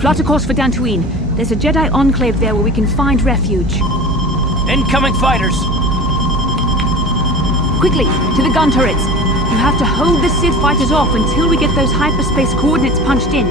Plot a course for Dantooine. There's a Jedi enclave there where we can find refuge. Incoming fighters! Quickly, to the gun turrets! You have to hold the Sith fighters off until we get those hyperspace coordinates punched in.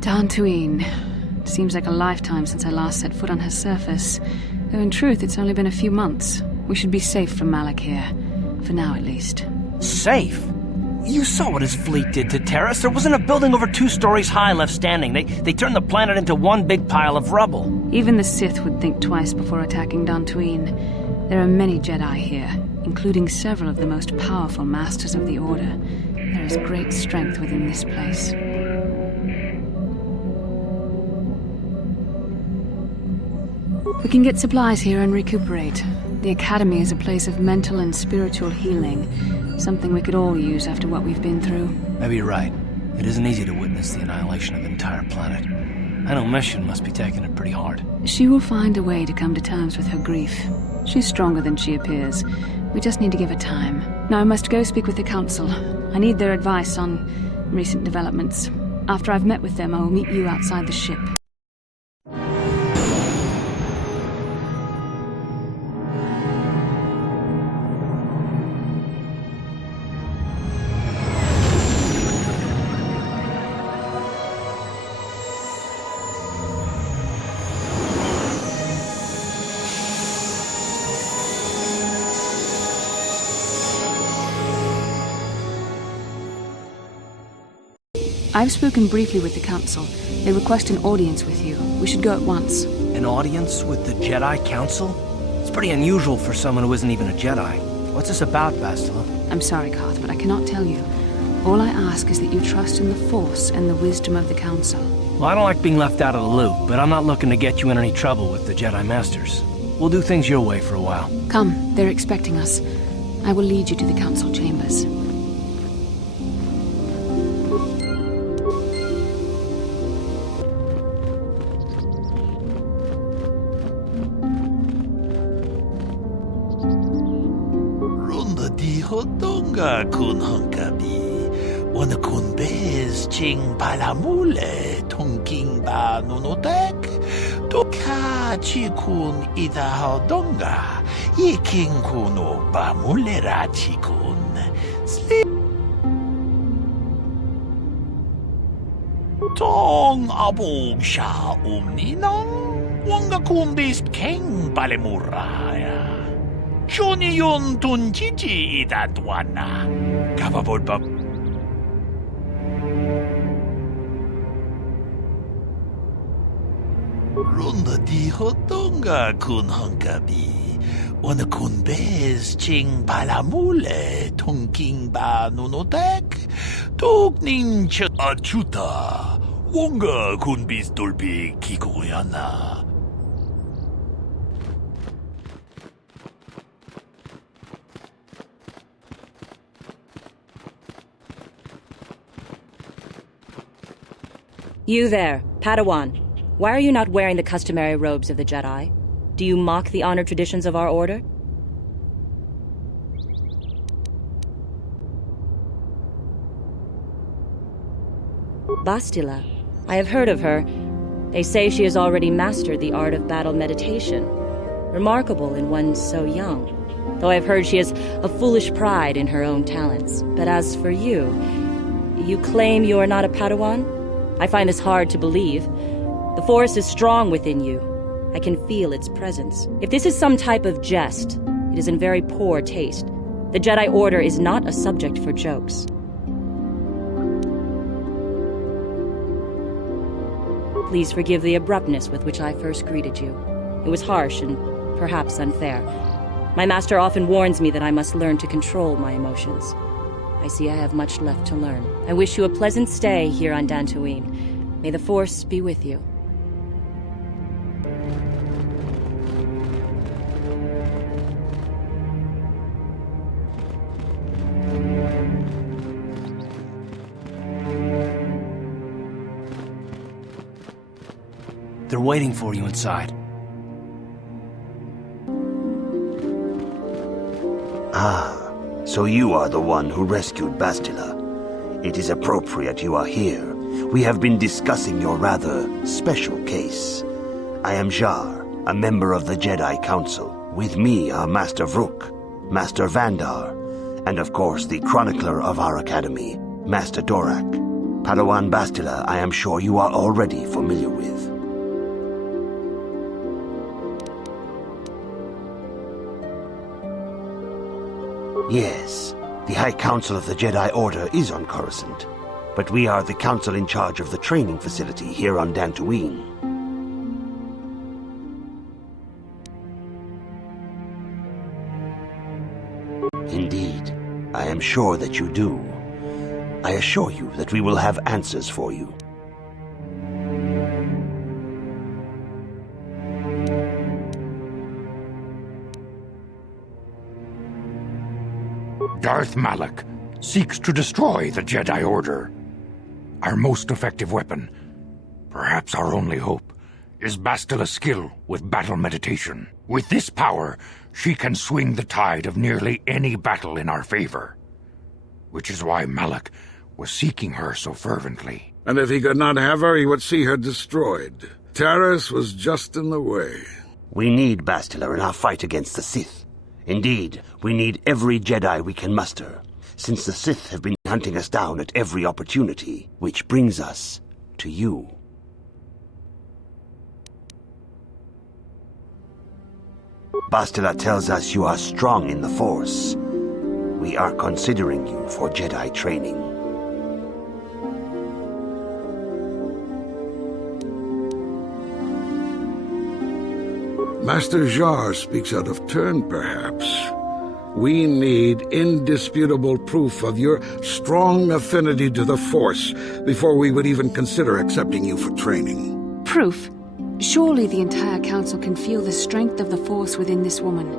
Dantooine. Seems like a lifetime since I last set foot on her surface. Though in truth, it's only been a few months. We should be safe from Malak here. For now, at least. Safe? You saw what his fleet did to Terrace. There wasn't a building over 2 stories high left standing. They turned the planet into one big pile of rubble. Even the Sith would think twice before attacking Dantooine. There are many Jedi here, including several of the most powerful Masters of the Order. There is great strength within this place. We can get supplies here and recuperate. The Academy is a place of mental and spiritual healing. Something we could all use after what we've been through. Maybe you're right. It isn't easy to witness the annihilation of an entire planet. I know Mission must be taking it pretty hard. She will find a way to come to terms with her grief. She's stronger than she appears. We just need to give her time. Now I must go speak with the Council. I need their advice on recent developments. After I've met with them, I will meet you outside the ship. I've spoken briefly with the Council. They request an audience with you. We should go at once. An audience with the Jedi Council? It's pretty unusual for someone who isn't even a Jedi. What's this about, Bastila? I'm sorry, Carth, but I cannot tell you. All I ask is that you trust in the Force and the wisdom of the Council. Well, I don't like being left out of the loop, but I'm not looking to get you in any trouble with the Jedi Masters. We'll do things your way for a while. Come, they're expecting us. I will lead you to the Council chambers. Hodonga kun hunkabi, wana kun bez ching balamule tongking ba nunotek, toka chi kun ida hodonga, yiking kuno ba mulera chi kun. Tong abog sha umninong, wanga kun bis king balemuraya. Johnny yun tunjiji idadwana. Kababod ba? Runda di hodonga kun hunkabi. Wana kun bez ching balamule tongking ba nunotek. Tuk nincha achuta. Wonga kun bis dolpi kikoyana. 人的后 You there, Padawan. Why are you not wearing the customary robes of the Jedi? Do you mock the honor traditions of our order? Bastila. I have heard of her. They say she has already mastered the art of battle meditation. Remarkable in one so young. Though I've heard she has a foolish pride in her own talents. But as for you, you claim you are not a Padawan? I find this hard to believe. The Force is strong within you. I can feel its presence. If this is some type of jest, it is in very poor taste. The Jedi Order is not a subject for jokes. Please forgive the abruptness with which I first greeted you. It was harsh and perhaps unfair. My master often warns me that I must learn to control my emotions. I see I have much left to learn. I wish you a pleasant stay here on Dantooine. May the Force be with you. They're waiting for you inside. Ah, so you are the one who rescued Bastila. It is appropriate you are here. We have been discussing your rather special case. I am Jar, a member of the Jedi Council. With me are Master Vrook, Master Vandar, and of course the chronicler of our academy, Master Dorak. Padawan Bastila, I am sure you are already familiar with. Yes, the High Council of the Jedi Order is on Coruscant, but we are the council in charge of the training facility here on Dantooine. Indeed, I am sure that you do. I assure you that we will have answers for you. Darth Malak seeks to destroy the Jedi Order. Our most effective weapon, perhaps our only hope, is Bastila's skill with battle meditation. With this power, she can swing the tide of nearly any battle in our favor. Which is why Malak was seeking her so fervently. And if he could not have her, he would see her destroyed. Taris was just in the way. We need Bastila in our fight against the Sith. Indeed, we need every Jedi we can muster, since the Sith have been hunting us down at every opportunity, which brings us to you. Bastila tells us you are strong in the Force. We are considering you for Jedi training. Master Jar speaks out of turn, perhaps. We need indisputable proof of your strong affinity to the Force before we would even consider accepting you for training. Proof? Surely the entire council can feel the strength of the Force within this woman.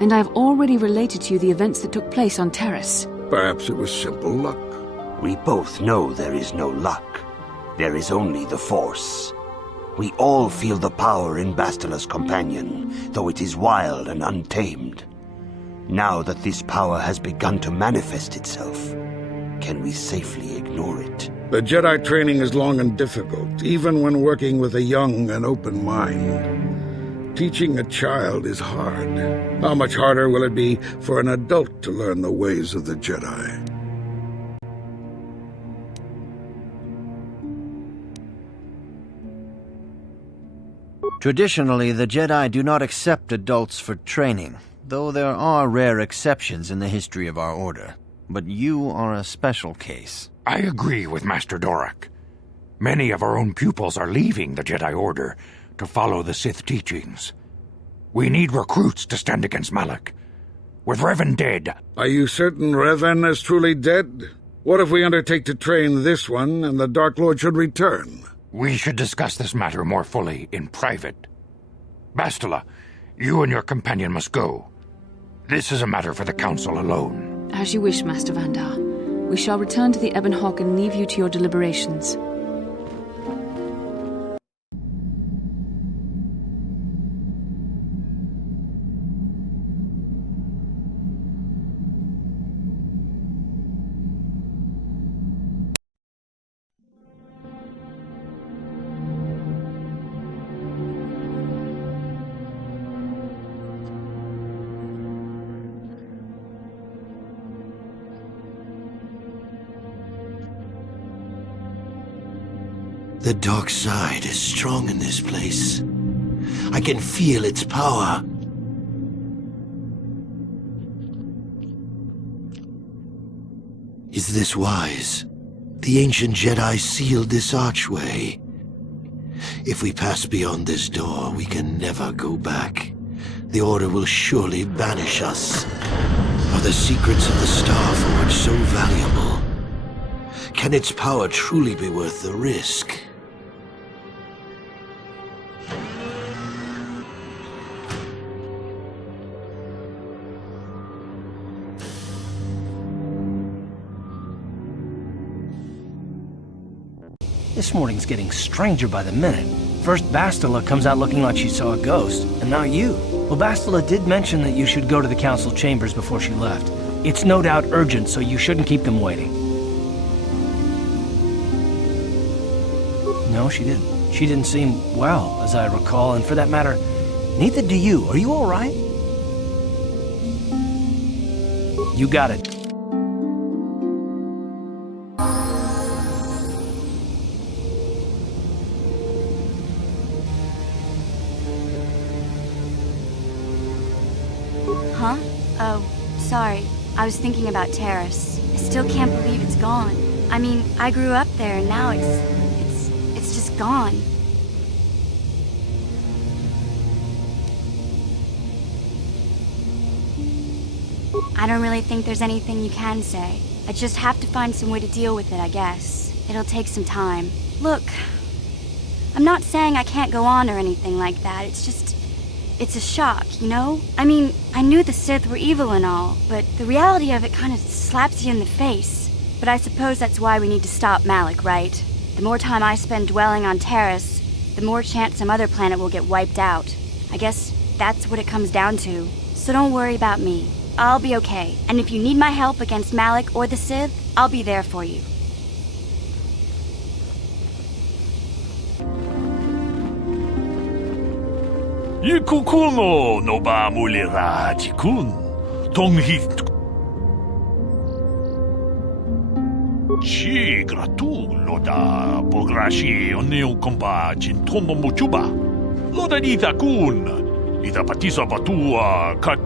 And I've already related to you the events that took place on Terrace. Perhaps it was simple luck. We both know there is no luck. There is only the Force. We all feel the power in Bastila's companion, though it is wild and untamed. Now that this power has begun to manifest itself, can we safely ignore it? The Jedi training is long and difficult, even when working with a young and open mind. Teaching a child is hard. How much harder will it be for an adult to learn the ways of the Jedi? Traditionally, the Jedi do not accept adults for training, though there are rare exceptions in the history of our order. But you are a special case. I agree with Master Dorak. Many of our own pupils are leaving the Jedi Order to follow the Sith teachings. We need recruits to stand against Malak. With Revan dead... Are you certain Revan is truly dead? What if we undertake to train this one and the Dark Lord should return? We should discuss this matter more fully in private. Bastila, you and your companion must go. This is a matter for the Council alone. As you wish, Master Vandar. We shall return to the Ebon Hawk and leave you to your deliberations. The dark side is strong in this place. I can feel its power. Is this wise? The ancient Jedi sealed this archway. If we pass beyond this door, we can never go back. The Order will surely banish us. Are the secrets of the Star Forge so valuable? Can its power truly be worth the risk? This morning's getting stranger by the minute. First Bastila comes out looking like she saw a ghost, and now you. Well, Bastila did mention that you should go to the council chambers before she left. It's no doubt urgent, so you shouldn't keep them waiting. No, she didn't. She didn't seem well, as I recall, and for that matter, neither do you. Are you all right? You got it. Huh? Oh, sorry. I was thinking about Terrace. I still can't believe it's gone. I mean, I grew up there and now it's just gone. I don't really think there's anything you can say. I just have to find some way to deal with it, I guess. It'll take some time. Look, I'm not saying I can't go on or anything like that. It's a shock, you know? I mean, I knew the Sith were evil and all, but the reality of it kind of slaps you in the face. But I suppose that's why we need to stop Malik, right? The more time I spend dwelling on Terrace, the more chance some other planet will get wiped out. I guess that's what it comes down to. So don't worry about me. I'll be okay. And if you need my help against Malik or the Sith, I'll be there for you. Ikukuno no ba mulira chikun. Tonghit. Chi gratu loda pograshi oneu komba chintomo muchuba. Loda dita kun. Ida patisa batua ka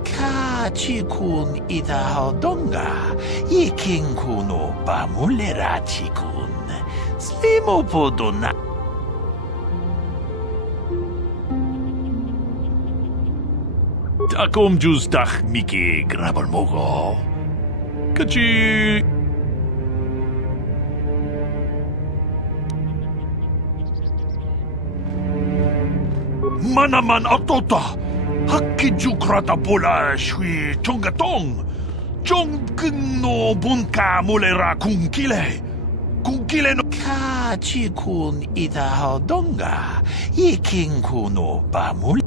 chikun ida hodonga. Ikin kuno ba mulira chikun. Slimo podona. Takom justach Miki Grabalmogo. Kachi. Manaman Atota. Hakkijukrata Bola Shui Chongatong. Chongkung no Bunka Mulera Kunkile. Kunkile no Kachikun Ida Hodonga. Ikin Kuno Bamul.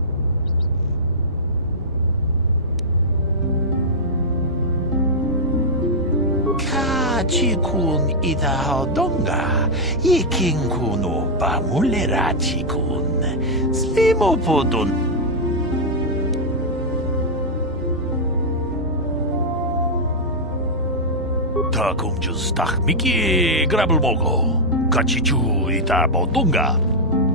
Chikun ida hodonga, ikin kuno ba mulera chikun, slimo podon. Takum justach miki grabelmogo, kachichu ita bodonga.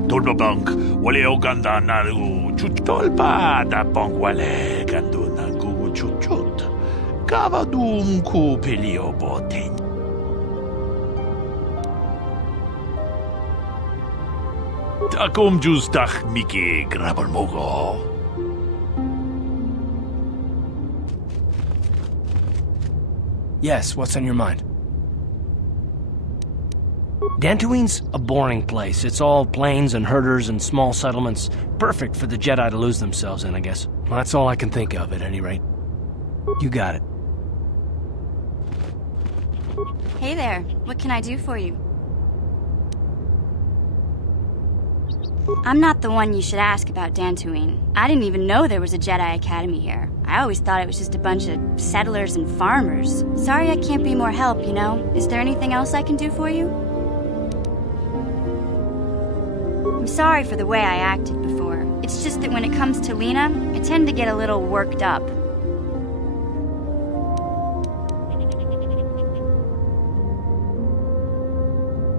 Tolbabank, wale oganda naru chuchtolpa da bank wale ganduna gugu chuchut. Kavadum ku pelio boten. Takum justach Miki Grabalmogo. Yes, what's on your mind? Dantooine's a boring place. It's all plains and herders and small settlements. Perfect for the Jedi to lose themselves in, I guess. Well, that's all I can think of, at any rate. You got it. Hey there, what can I do for you? I'm not the one you should ask about Dantooine. I didn't even know there was a Jedi Academy here. I always thought it was just a bunch of settlers and farmers. Sorry I can't be more help, you know? Is there anything else I can do for you? I'm sorry for the way I acted before. It's just that when it comes to Lena, I tend to get a little worked up.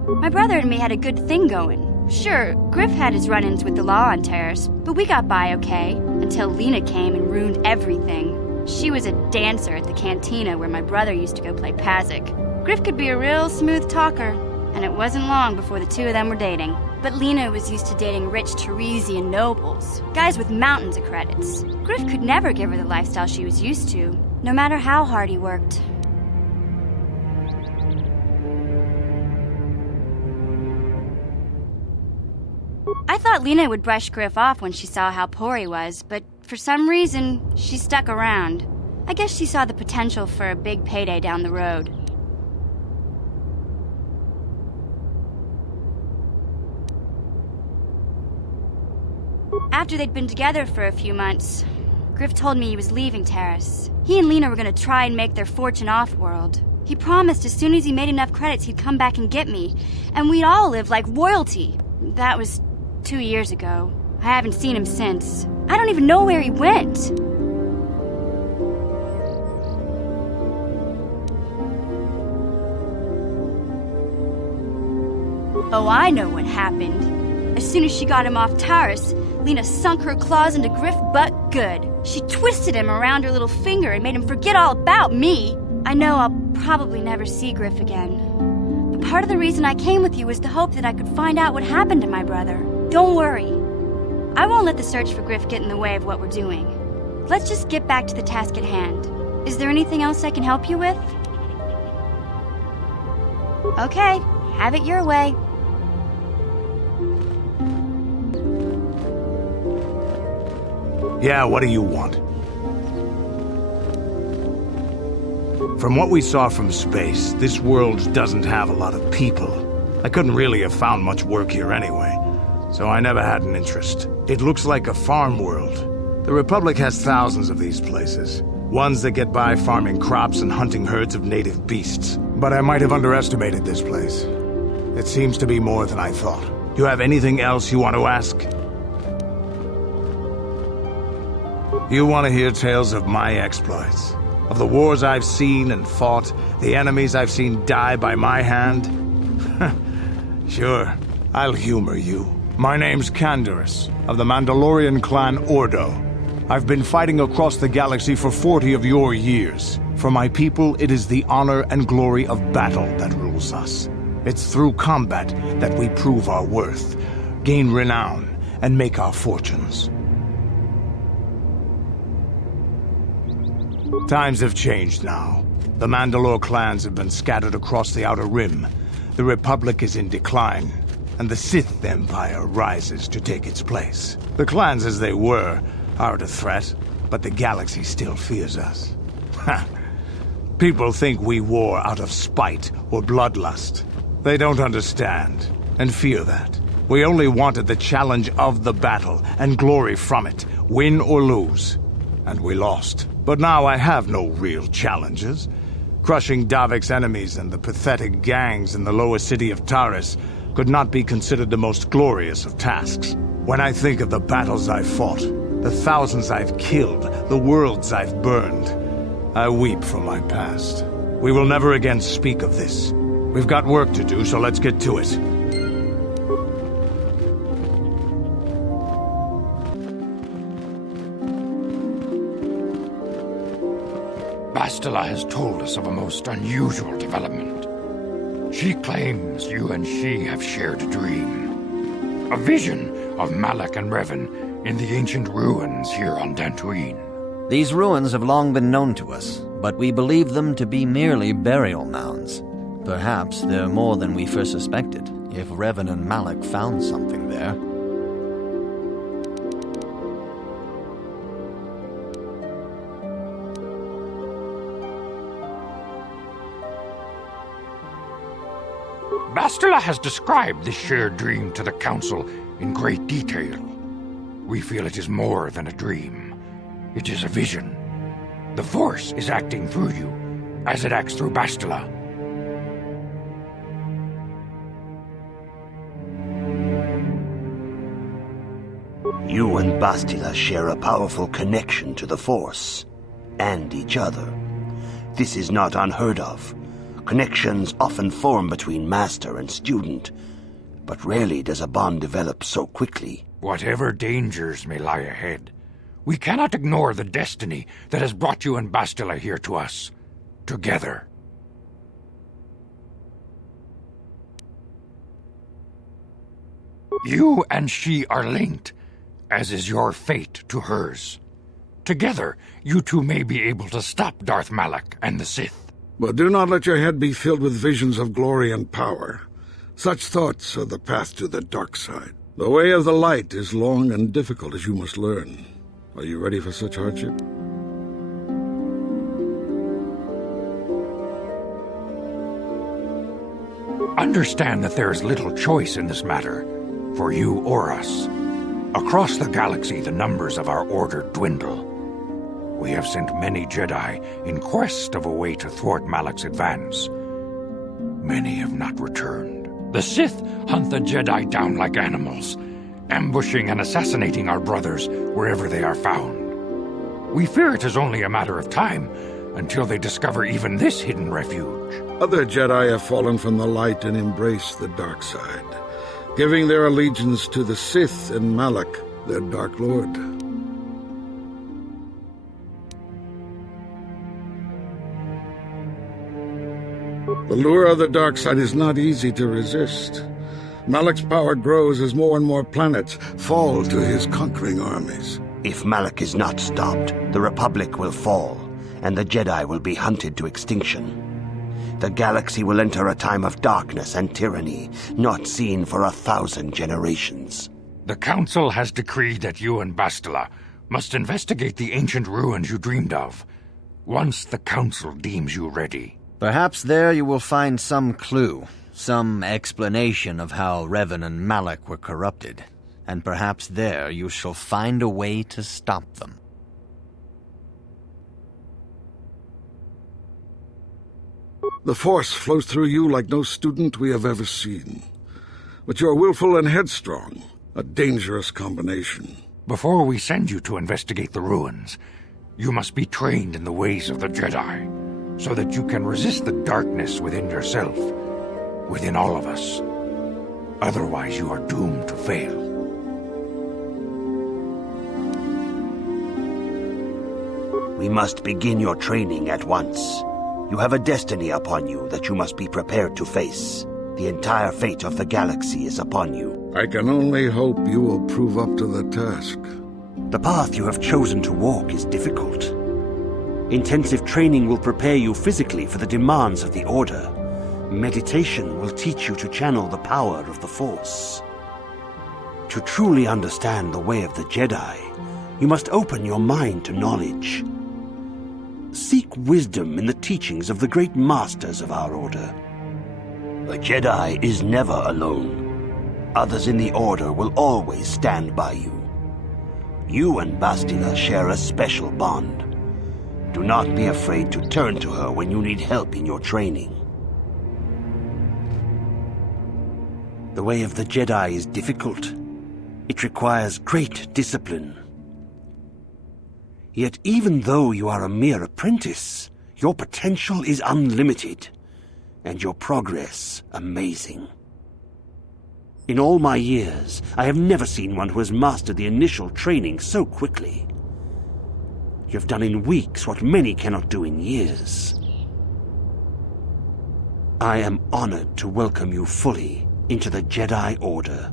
My brother and me had a good thing going. Sure, Griff had his run-ins with the law on Terrace, but we got by okay, until Lena came and ruined everything. She was a dancer at the cantina where my brother used to go play Pazik. Griff could be a real smooth talker, and it wasn't long before the two of them were dating. But Lena was used to dating rich Teresian nobles, guys with mountains of credits. Griff could never give her the lifestyle she was used to, no matter how hard he worked. I thought Lena would brush Griff off when she saw how poor he was, but for some reason, she stuck around. I guess she saw the potential for a big payday down the road. After they'd been together for a few months, Griff told me he was leaving Terrace. He and Lena were gonna try and make their fortune off-world. He promised as soon as he made enough credits he'd come back and get me, and we'd all live like royalty. That was 2 years ago. I haven't seen him since. I don't even know where he went. Oh, I know what happened. As soon as she got him off Taurus, Lena sunk her claws into Griff butt good. She twisted him around her little finger and made him forget all about me. I know I'll probably never see Griff again. But part of the reason I came with you was the hope that I could find out what happened to my brother. Don't worry. I won't let the search for Griff get in the way of what we're doing. Let's just get back to the task at hand. Is there anything else I can help you with? Okay, have it your way. Yeah, what do you want? From what we saw from space, this world doesn't have a lot of people. I couldn't really have found much work here anyway, so I never had an interest. It looks like a farm world. The Republic has thousands of these places. Ones that get by farming crops and hunting herds of native beasts. But I might have underestimated this place. It seems to be more than I thought. Do you have anything else you want to ask? You want to hear tales of my exploits? Of the wars I've seen and fought, the enemies I've seen die by my hand? Sure, I'll humor you. My name's Canderous, of the Mandalorian clan Ordo. I've been fighting across the galaxy for 40 of your years. For my people, it is the honor and glory of battle that rules us. It's through combat that we prove our worth, gain renown, and make our fortunes. Times have changed now. The Mandalore clans have been scattered across the Outer Rim. The Republic is in decline, and the Sith Empire rises to take its place. The clans as they were aren't a threat, but the galaxy still fears us. People think we war out of spite or bloodlust. They don't understand, and fear that. We only wanted the challenge of the battle, and glory from it, win or lose. And we lost. But now I have no real challenges. Crushing Davik's enemies and the pathetic gangs in the lower city of Taris could not be considered the most glorious of tasks. When I think of the battles I've fought, the thousands I've killed, the worlds I've burned, I weep for my past. We will never again speak of this. We've got work to do, so let's get to it. Bastila has told us of a most unusual development. She claims you and she have shared a dream. A vision of Malak and Revan in the ancient ruins here on Dantooine. These ruins have long been known to us, but we believe them to be merely burial mounds. Perhaps they're more than we first suspected, if Revan and Malak found something there. Bastila has described this shared dream to the Council in great detail. We feel it is more than a dream. It is a vision. The Force is acting through you, as it acts through Bastila. You and Bastila share a powerful connection to the Force, and each other. This is not unheard of. Connections often form between master and student. but rarely does a bond develop so quickly. Whatever dangers may lie ahead, we cannot ignore the destiny that has brought you and Bastila here to us. Together. You and she are linked, as is your fate to hers. Together, you two may be able to stop Darth Malak and the Sith. But do not let your head be filled with visions of glory and power. Such thoughts are the path to the dark side. The way of the light is long and difficult, as you must learn. Are you ready for such hardship? Understand that there is little choice in this matter, for you or us. Across the galaxy, the numbers of our order dwindle. We have sent many Jedi in quest of a way to thwart Malak's advance. Many have not returned. The Sith hunt the Jedi down like animals, ambushing and assassinating our brothers wherever they are found. We fear it is only a matter of time until they discover even this hidden refuge. Other Jedi have fallen from the light and embraced the dark side, giving their allegiance to the Sith and Malak, their Dark Lord. The lure of the dark side is not easy to resist. Malak's power grows as more and more planets fall to his conquering armies. If Malak is not stopped, the Republic will fall, and the Jedi will be hunted to extinction. The galaxy will enter a time of darkness and tyranny, not seen for 1,000 generations. The Council has decreed that you and Bastila must investigate the ancient ruins you dreamed of, once the Council deems you ready. Perhaps there you will find some clue, some explanation of how Revan and Malak were corrupted, and perhaps there you shall find a way to stop them. The Force flows through you like no student we have ever seen. But you are willful and headstrong, a dangerous combination. Before we send you to investigate the ruins, you must be trained in the ways of the Jedi, so that you can resist the darkness within yourself, within all of us. Otherwise, you are doomed to fail. We must begin your training at once. You have a destiny upon you that you must be prepared to face. The entire fate of the galaxy is upon you. I can only hope you will prove up to the task. The path you have chosen to walk is difficult. Intensive training will prepare you physically for the demands of the Order. Meditation will teach you to channel the power of the Force. To truly understand the way of the Jedi, you must open your mind to knowledge. Seek wisdom in the teachings of the great masters of our Order. A Jedi is never alone. Others in the Order will always stand by you. You and Bastila share a special bond. Do not be afraid to turn to her when you need help in your training. The way of the Jedi is difficult. It requires great discipline. Yet even though you are a mere apprentice, your potential is unlimited, and your progress amazing. In all my years, I have never seen one who has mastered the initial training so quickly. You have done in weeks what many cannot do in years. I am honored to welcome you fully into the Jedi Order.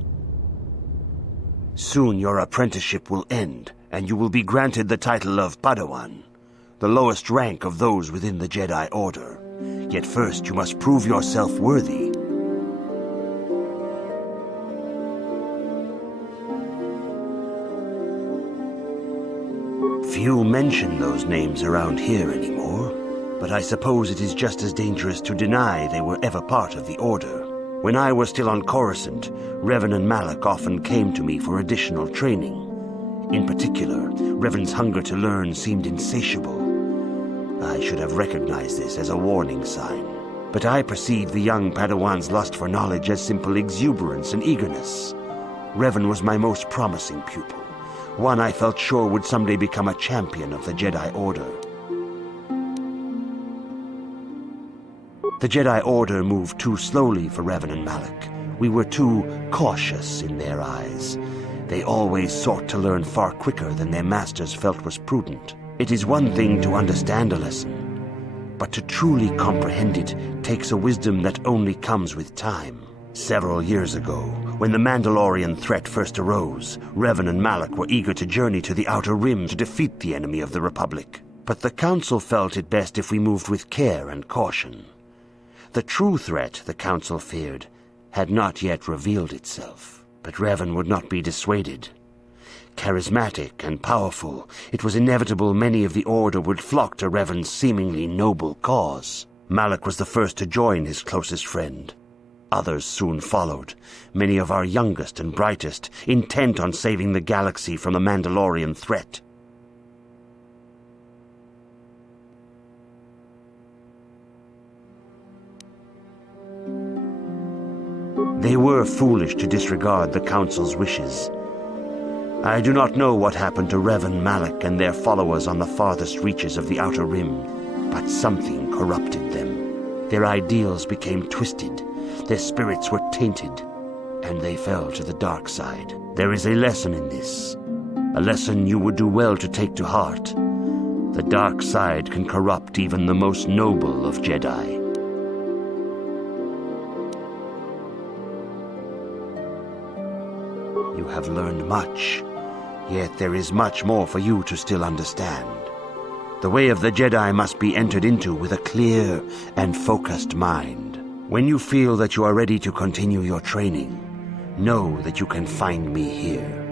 Soon your apprenticeship will end, and you will be granted the title of Padawan, the lowest rank of those within the Jedi Order. Yet first you must prove yourself worthy. Few mention those names around here anymore, but I suppose it is just as dangerous to deny they were ever part of the Order. When I was still on Coruscant, Revan and Malak often came to me for additional training. In particular, Revan's hunger to learn seemed insatiable. I should have recognized this as a warning sign, but I perceived the young Padawan's lust for knowledge as simple exuberance and eagerness. Revan was my most promising pupil, one I felt sure would someday become a champion of the Jedi Order. The Jedi Order moved too slowly for Revan and Malak, We were too cautious in their eyes. They always sought to learn far quicker than their masters felt was prudent. It is one thing to understand a lesson, but to truly comprehend it takes a wisdom that only comes with time. Several years ago, when the Mandalorian threat first arose, Revan and Malak were eager to journey to the Outer Rim to defeat the enemy of the Republic. But the Council felt it best if we moved with care and caution. The true threat, the Council feared, had not yet revealed itself. But Revan would not be dissuaded. Charismatic and powerful, it was inevitable many of the Order would flock to Revan's seemingly noble cause. Malak was the first to join his closest friend. Others soon followed, many of our youngest and brightest, intent on saving the galaxy from the Mandalorian threat. They were foolish to disregard the Council's wishes. I do not know what happened to Revan, Malak, and their followers on the farthest reaches of the Outer Rim, but something corrupted them. Their ideals became twisted, their spirits were tainted, and they fell to the dark side. There is a lesson in this, a lesson you would do well to take to heart. The dark side can corrupt even the most noble of Jedi. You have learned much, yet there is much more for you to still understand. The way of the Jedi must be entered into with a clear and focused mind. When you feel that you are ready to continue your training, know that you can find me here.